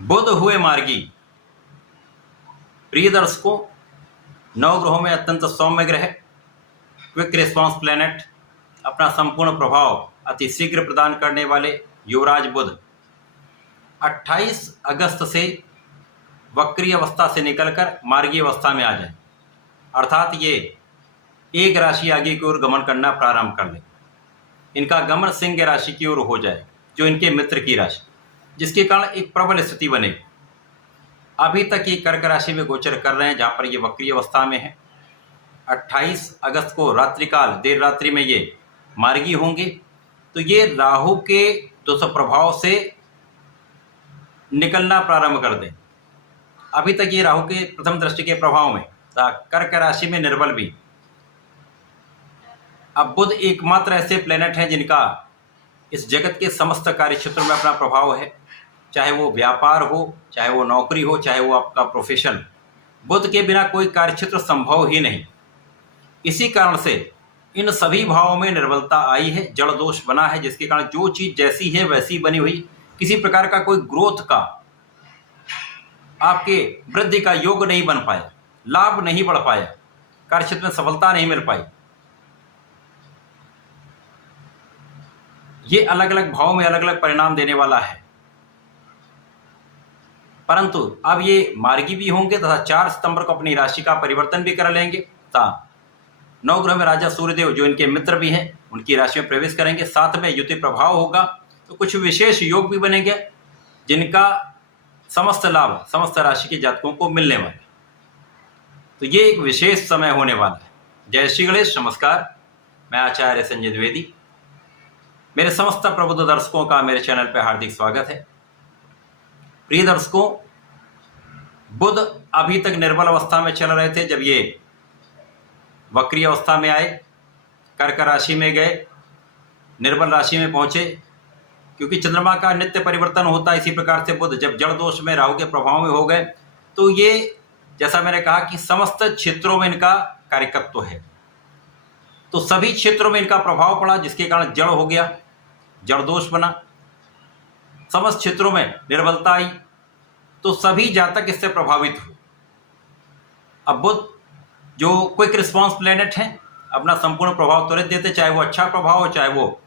बुध हुए मार्गी। प्रिय दर्शकों, नवग्रहों में अत्यंत सौम्य ग्रह, क्विक रिस्पांस प्लैनेट, अपना संपूर्ण प्रभाव अति शीघ्र प्रदान करने वाले युवराज बुध 28 अगस्त से वक्री अवस्था से निकलकर मार्गी अवस्था में आ जाए, अर्थात ये एक राशि आगे की ओर गमन करना प्रारंभ कर ले। इनका गमन सिंह राशि की ओर हो जाए, जो इनके मित्र की राशि, जिसके कारण एक प्रबल स्थिति बनेगी। अभी तक ये कर्क राशि में गोचर कर रहे हैं, जहां पर ये वक्री अवस्था में है। 28 अगस्त को रात्रिकाल देर रात्रि में ये मार्गी होंगे, तो ये राहु के दुष्प्रभाव से निकलना प्रारंभ कर दें। अभी तक ये राहु के प्रथम दृष्टि के प्रभाव में कर्क राशि में निर्बल भी। अब बुध एकमात्र ऐसे प्लेनेट हैं जिनका इस जगत के समस्त कार्य क्षेत्रों में अपना प्रभाव है, चाहे वो व्यापार हो, चाहे वो नौकरी हो, चाहे वो आपका प्रोफेशन। बुध के बिना कोई कार्यक्षेत्र संभव ही नहीं। इसी कारण से इन सभी भावों में निर्बलता आई है, जड़ दोष बना है, जिसके कारण जो चीज जैसी है वैसी बनी हुई, किसी प्रकार का कोई ग्रोथ का, आपके वृद्धि का योग नहीं बन पाया, लाभ नहीं बढ़ पाया, कार्यक्षेत्र में सफलता नहीं मिल पाई। ये अलग अलग भावों में अलग अलग परिणाम देने वाला है। परंतु अब ये मार्गी भी होंगे तथा 4 सितंबर को अपनी राशि का परिवर्तन भी कर लेंगे तथा नवग्रह में राजा सूर्यदेव, जो इनके मित्र भी हैं, उनकी राशि में प्रवेश करेंगे। साथ में युति प्रभाव होगा, तो कुछ विशेष योग भी बनेंगे, जिनका समस्त लाभ समस्त राशि के जातकों को मिलने वाला है। तो ये एक विशेष समय होने वाला है। जय श्री गणेश। नमस्कार, मैं आचार्य संजय द्विवेदी। मेरे समस्त प्रबुद्ध दर्शकों का मेरे चैनल पर हार्दिक स्वागत है। प्रिय दर्शकों, बुध अभी तक निर्बल अवस्था में चल रहे थे। जब ये वक्री अवस्था में आए, कर्क राशि में गए, निर्बल राशि में पहुंचे, क्योंकि चंद्रमा का नित्य परिवर्तन होता है। इसी प्रकार से बुध जब जड़ दोष में राहु के प्रभाव में हो गए, तो ये जैसा मैंने कहा कि समस्त क्षेत्रों में इनका कार्यकत्व है, तो सभी क्षेत्रों में इनका प्रभाव पड़ा, जिसके कारण जड़ हो गया, जड़ दोष बना, समस्त क्षेत्रों में निर्बलता आई, तो सभी जातक इससे प्रभावित हुए। अब बुध जो क्विक रिस्पांस प्लैनेट हैं, अपना संपूर्ण प्रभाव त्वरित देते, चाहे वो अच्छा प्रभाव हो, चाहे वो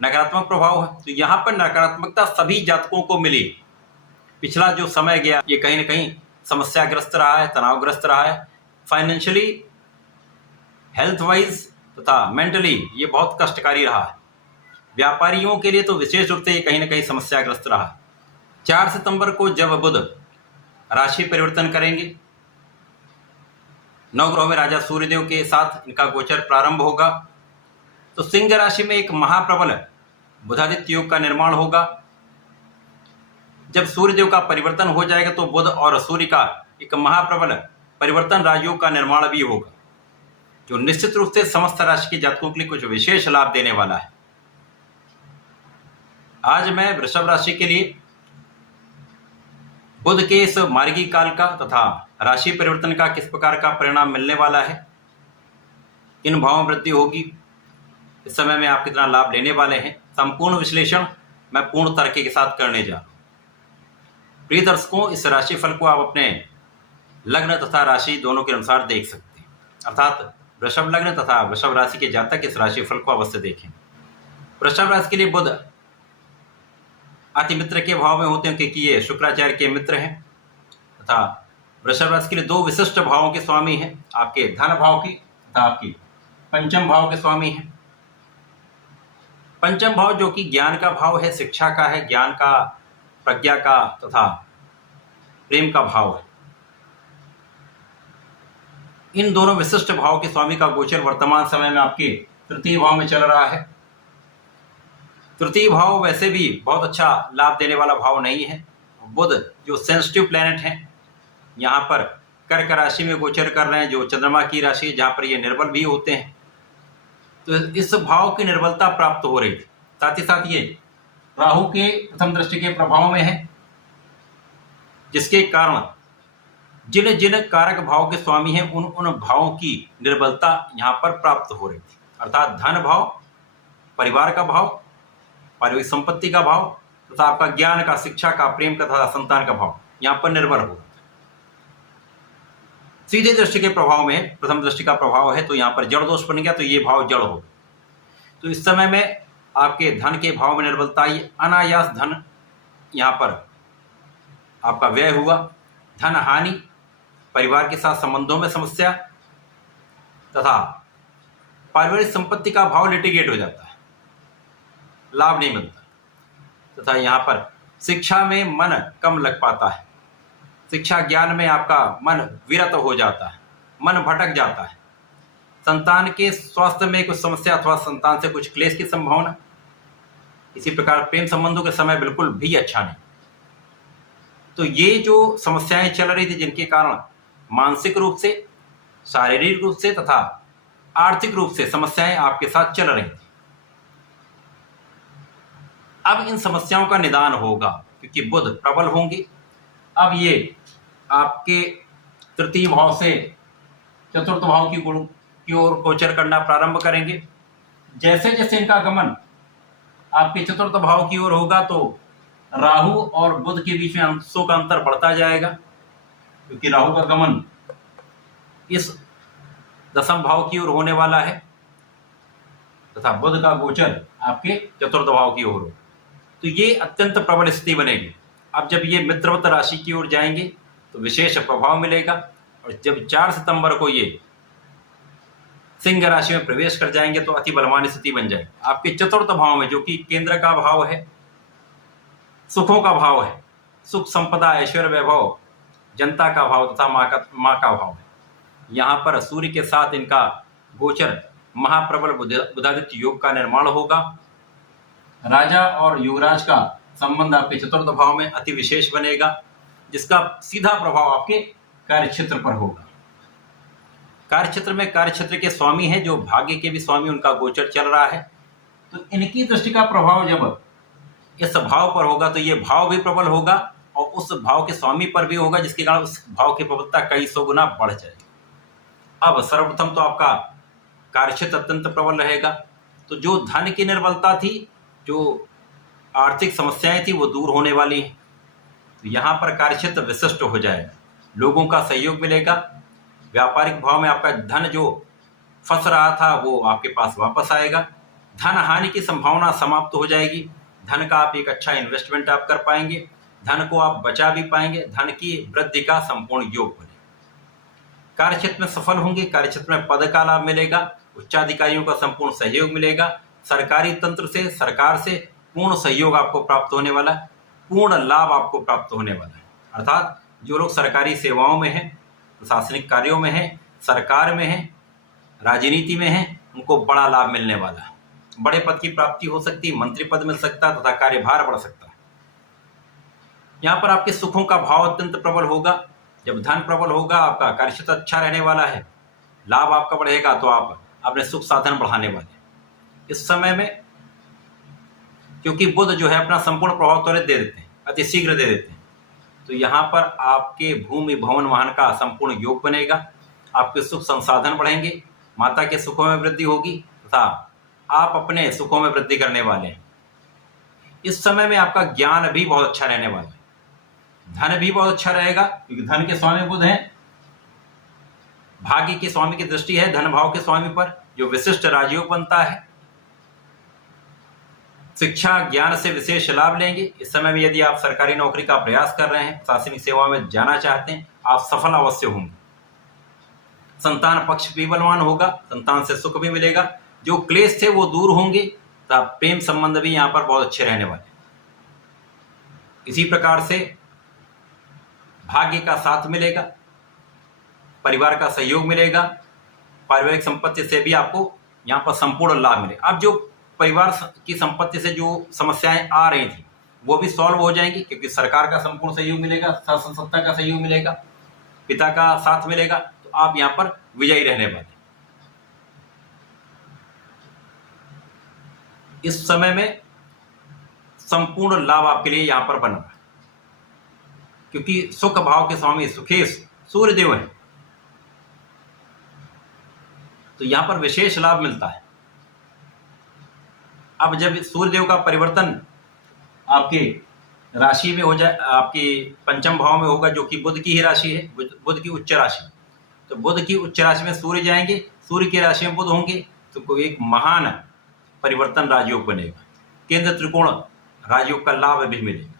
नकारात्मक प्रभाव हो। तो यहाँ पर नकारात्मकता सभी जातकों को मिली। पिछला जो समय गया, ये कहीं ना कहीं समस्याग्रस्त रहा है, तनावग्रस्त रहा है, फाइनेंशियली, हेल्थ वाइज तथा मेंटली ये बहुत कष्टकारी रहा है। व्यापारियों के लिए तो विशेष रूप से ये कहीं ना कहीं समस्याग्रस्त रहा है। 4 सितंबर को जब बुध राशि परिवर्तन करेंगे, नवग्रहों में राजा सूर्यदेव के साथ इनका गोचर प्रारंभ होगा, तो सिंह राशि में एक महाप्रबल बुधादित्य योग का निर्माण होगा। जब सूर्यदेव का परिवर्तन हो जाएगा, तो बुध और सूर्य का एक महाप्रबल परिवर्तन राजयोग का निर्माण भी होगा, जो निश्चित रूप से समस्त राशि के जातकों के लिए कुछ विशेष लाभ देने वाला है। आज मैं वृषभ राशि के लिए बुध के इस मार्गी काल का तथा राशि परिवर्तन का किस प्रकार का परिणाम मिलने वाला है, किन भावों में वृद्धि होगी, इस समय में आप कितना लाभ लेने वाले हैं, संपूर्ण विश्लेषण मैं पूर्ण तर्क के साथ करने जा रहा हूं। प्रिय दर्शकों, इस राशि फल को आप अपने लग्न तथा राशि दोनों के अनुसार देख सकते हैं, अर्थात वृषभ लग्न तथा वृषभ राशि के जातक इस राशि फल को अवश्य देखें। वृषभ राशि के लिए बुध अति मित्र के भाव में होते हैं, क्योंकि ये शुक्राचार्य के मित्र हैं, तथा वृषभ राशि के लिए 2 विशिष्ट भावों के स्वामी हैं, आपके धन भाव की तथा आपकी पंचम भाव के स्वामी हैं। पंचम भाव जो कि ज्ञान का भाव है, शिक्षा का है, ज्ञान का, प्रज्ञा का तथा प्रेम का भाव है। इन दोनों विशिष्ट भाव के स्वामी का गोचर वर्तमान समय में आपके तृतीय भाव में चल रहा है। तृतीय भाव वैसे भी बहुत अच्छा लाभ देने वाला भाव नहीं है। बुध जो सेंसिटिव प्लैनेट हैं, यहाँ पर कर्क राशि में गोचर कर रहे हैं, जो चंद्रमा की राशि है, जहाँ पर ये निर्बल भी होते हैं। तो इस भाव की निर्बलता प्राप्त हो रही थी। साथ ही साथ ये राहु के प्रथम दृष्टि के प्रभाव में है, जिसके कारण जिन जिन कारक भाव के स्वामी हैं, उन भावों की निर्बलता यहाँ पर प्राप्त हो रही थी, अर्थात धन भाव, परिवार का भाव, पारिवारिक संपत्ति का भाव तथा आपका ज्ञान का, शिक्षा का, प्रेम का तथा संतान का भाव यहाँ पर निर्भर होगा। सीधे दृष्टि के प्रभाव में प्रथम दृष्टि का प्रभाव है, तो यहाँ पर जड़ दोष बन गया, तो ये भाव जड़ होगा। तो इस समय में आपके धन के भाव में निर्बलता आई, अनायास धन यहाँ पर आपका व्यय हुआ, धन हानि, परिवार के साथ संबंधों में समस्या तथा पारिवारिक संपत्ति का भाव लिटिगेट हो जाता है, लाभ नहीं मिलता। तथा यहाँ पर शिक्षा में मन कम लग पाता है, शिक्षा ज्ञान में आपका मन विरत हो जाता है, मन भटक जाता है। संतान के स्वास्थ्य में कुछ समस्या अथवा संतान से कुछ क्लेश की संभावना। इसी प्रकार प्रेम संबंधों के समय बिल्कुल भी अच्छा नहीं। तो ये जो समस्याएं चल रही थी, जिनके कारण मानसिक रूप से, शारीरिक रूप से तथा आर्थिक रूप से समस्याएं आपके साथ चल रही थी, अब इन समस्याओं का निदान होगा, क्योंकि बुध प्रबल होंगे। अब ये आपके तृतीय भाव से चतुर्थ भाव की ओर गोचर करना प्रारंभ करेंगे। जैसे जैसे इनका गमन आपके चतुर्थ भाव की ओर होगा, तो राहु और बुध के बीच में अंशों का अंतर बढ़ता जाएगा, क्योंकि राहु का गमन इस दशम भाव की ओर होने वाला है तथा बुध का गोचर आपके चतुर्थ भाव की ओर हो। तो ये अत्यंत प्रबल स्थिति बनेगी। अब जब ये मित्रवत राशि की ओर जाएंगे तो विशेष प्रभाव मिलेगा, और जब 4 सितंबर को ये सिंह राशि में प्रवेश कर जाएंगे तो अति बलवान स्थिति बन जाएगी। आपके चतुर्थ भाव में, जो कि केंद्र का भाव है, सुखों का भाव है, सुख संपदा, ऐश्वर्य, वैभव, जनता का भाव तथा माँ का भाव है। यहाँ पर सूर्य के साथ इनका गोचर महाप्रबल बुधादित्य योग का निर्माण होगा। राजा और युवराज का संबंध आपके चतुर्थ भाव में अति विशेष बनेगा, जिसका सीधा प्रभाव आपके कार्यक्षेत्र पर होगा। कार्यक्षेत्र में कार्यक्षेत्र के स्वामी हैं, जो भाग्य के भी स्वामी, उनका गोचर चल रहा है। तो इनकी दृष्टि का प्रभाव जब इस भाव पर होगा तो ये भाव भी प्रबल होगा और उस भाव के स्वामी पर भी होगा, जिसके कारण उस भाव की प्रबलता कई सौ गुना बढ़ जाएगी। अब सर्वप्रथम तो आपका कार्यक्षेत्र अत्यंत प्रबल रहेगा, तो जो धन की निर्बलता थी, जो आर्थिक समस्याएं थी, वो दूर होने वाली हैं। तो यहाँ पर कार्यक्षेत्र विशिष्ट हो जाएगा, लोगों का सहयोग मिलेगा। व्यापारिक भाव में आपका धन जो फंस रहा था वो आपके पास वापस आएगा। धन हानि की संभावना समाप्त हो जाएगी। धन का आप एक अच्छा इन्वेस्टमेंट आप कर पाएंगे, धन को आप बचा भी पाएंगे, धन की वृद्धि का संपूर्ण योग बनेगा। कार्यक्षेत्र में सफल होंगे, कार्यक्षेत्र में पद का लाभ मिलेगा, उच्चाधिकारियों का संपूर्ण सहयोग मिलेगा, सरकारी तंत्र से, सरकार से पूर्ण सहयोग आपको प्राप्त होने वाला है, पूर्ण लाभ आपको प्राप्त होने वाला है। अर्थात जो लोग सरकारी सेवाओं में हैं, प्रशासनिक कार्यों में हैं, सरकार में हैं, राजनीति में हैं, उनको बड़ा लाभ मिलने वाला है। बड़े पद की प्राप्ति हो सकती है, मंत्री पद मिल सकता है तथा कार्यभार बढ़ सकता है। यहाँ पर आपके सुखों का भाव अत्यंत प्रबल होगा। जब धन प्रबल होगा, आपका कार्यक्षेत्र अच्छा रहने वाला है, लाभ आपका बढ़ेगा, तो आप अपने सुख साधन बढ़ाने वाले हैं। इस समय में क्योंकि बुध जो है अपना संपूर्ण प्रभाव त्वरित दे देते हैं, अति शीघ्र दे देते हैं, तो यहाँ पर आपके भूमि भवन वाहन का संपूर्ण योग बनेगा। आपके सुख संसाधन बढ़ेंगे, माता के सुखों में वृद्धि होगी तथा आप अपने सुखों में वृद्धि करने वाले हैं। इस समय में आपका ज्ञान भी बहुत अच्छा रहने वाला है, धन भी बहुत अच्छा रहेगा, क्योंकि धन के स्वामी बुध हैं, भाग्य के स्वामी की दृष्टि है धन भाव के स्वामी पर, जो विशिष्ट राजयोग बनता है। शिक्षा ज्ञान से विशेष लाभ लेंगे। इस समय में यदि आप सरकारी नौकरी का प्रयास कर रहे हैं, प्रशासनिक सेवा में जाना चाहते हैं, आप सफल अवश्य होंगे। संतान पक्ष भी बलवान होगा, संतान से सुख भी मिलेगा, जो क्लेश थे वो दूर होंगे, तथा प्रेम संबंध भी यहाँ पर बहुत अच्छे रहने वाले। इसी प्रकार से भाग्य का साथ मिलेगा, परिवार का सहयोग मिलेगा, पारिवारिक संपत्ति से भी आपको यहाँ पर संपूर्ण लाभ मिलेगा। अब जो परिवार की संपत्ति से जो समस्याएं आ रही थी वो भी सॉल्व हो जाएंगी, क्योंकि सरकार का संपूर्ण सहयोग मिलेगा, शासन सत्ता का सहयोग मिलेगा, पिता का साथ मिलेगा, तो आप यहाँ पर विजयी रहने वाले। इस समय में संपूर्ण लाभ आपके लिए यहाँ पर बना, क्योंकि सुख भाव के स्वामी सुखेश सूर्यदेव हैं, तो यहाँ पर विशेष लाभ मिलता है। अब जब सूर्यदेव का परिवर्तन आपके राशि में हो जाए, आपकी पंचम भाव में होगा, जो कि बुध की ही राशि है, बुध की उच्च राशि। तो बुध की उच्च राशि में सूर्य जाएंगे, सूर्य की राशि में बुध होंगे, तो कोई एक महान परिवर्तन राजयोग बनेगा। केंद्र त्रिकोण राजयोग का लाभ भी मिलेगा।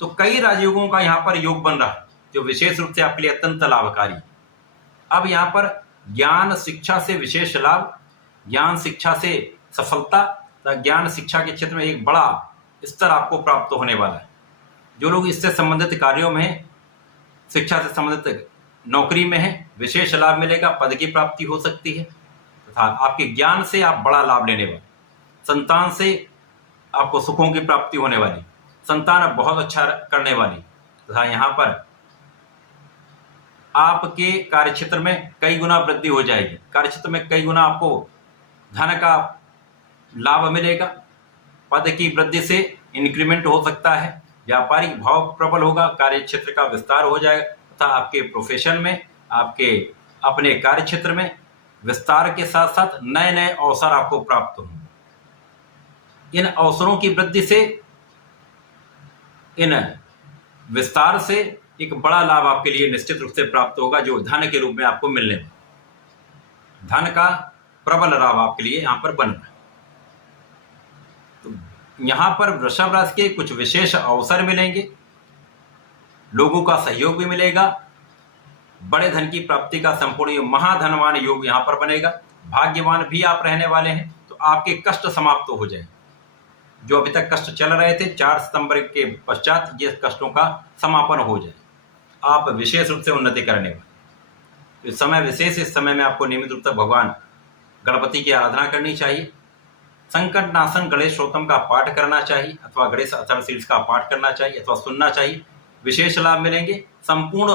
तो कई राजयोगों का यहाँ पर योग बन रहा है, जो विशेष रूप से आपके लिए अत्यंत लाभकारी है। अब यहाँ पर ज्ञान शिक्षा से विशेष लाभ, ज्ञान शिक्षा से सफलता, ज्ञान शिक्षा के क्षेत्र में एक बड़ा स्तर आपको प्राप्त होने वाला है। जो लोग इससे संबंधित कार्यों में हैं, शिक्षा से संबंधित नौकरी में है, विशेष लाभ मिलेगा, पद की प्राप्ति हो सकती है, तथा आपके ज्ञान से आप बड़ा लाभ लेने वाले। संतान से आपको सुखों की प्राप्ति होने वाली, संतान बहुत अच्छा करने वाली, तथा यहाँ पर आपके कार्यक्षेत्र में कई गुना वृद्धि हो जाएगी। कार्यक्षेत्र में कई गुना आपको धन का लाभ मिलेगा, पद की वृद्धि से इंक्रीमेंट हो सकता है, व्यापारिक भाव प्रबल होगा, कार्यक्षेत्र का विस्तार हो जाएगा, तथा आपके प्रोफेशन में, आपके अपने कार्यक्षेत्र में विस्तार के साथ साथ नए नए अवसर आपको प्राप्त होंगे। इन अवसरों की वृद्धि से, इन विस्तार से एक बड़ा लाभ आपके लिए निश्चित रूप से प्राप्त होगा, जो धन के रूप में आपको मिलने में, धन का प्रबल लाभ आपके लिए यहाँ पर बन रहा है। तो यहाँ पर वृषभ राशि के कुछ विशेष अवसर मिलेंगे, लोगों का सहयोग भी मिलेगा, बड़े धन की प्राप्ति का संपूर्ण महाधनवान योग यहाँ पर बनेगा। भाग्यवान भी आप रहने वाले हैं, तो आपके कष्ट समाप्त हो जाए। जो अभी तक कष्ट चल रहे थे, 4 सितंबर के पश्चात ये कष्टों का समापन हो जाए। आप विशेष रूप से उन्नति करने वाले। इस समय विशेष, इस समय में आपको नियमित रूप से भगवान गणपति की आराधना करनी चाहिए, संकट नाशन गणेश स्तोत्रम का पाठ करना चाहिए, अथवा गणेश अथर्व शीर्ष का पाठ करना चाहिए, अथवा सुनना चाहिए। विशेष लाभ मिलेंगे, संपूर्ण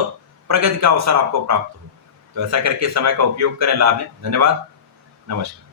प्रगति का अवसर आपको प्राप्त हो। तो ऐसा करके समय का उपयोग करें, लाभ लें। धन्यवाद, नमस्कार।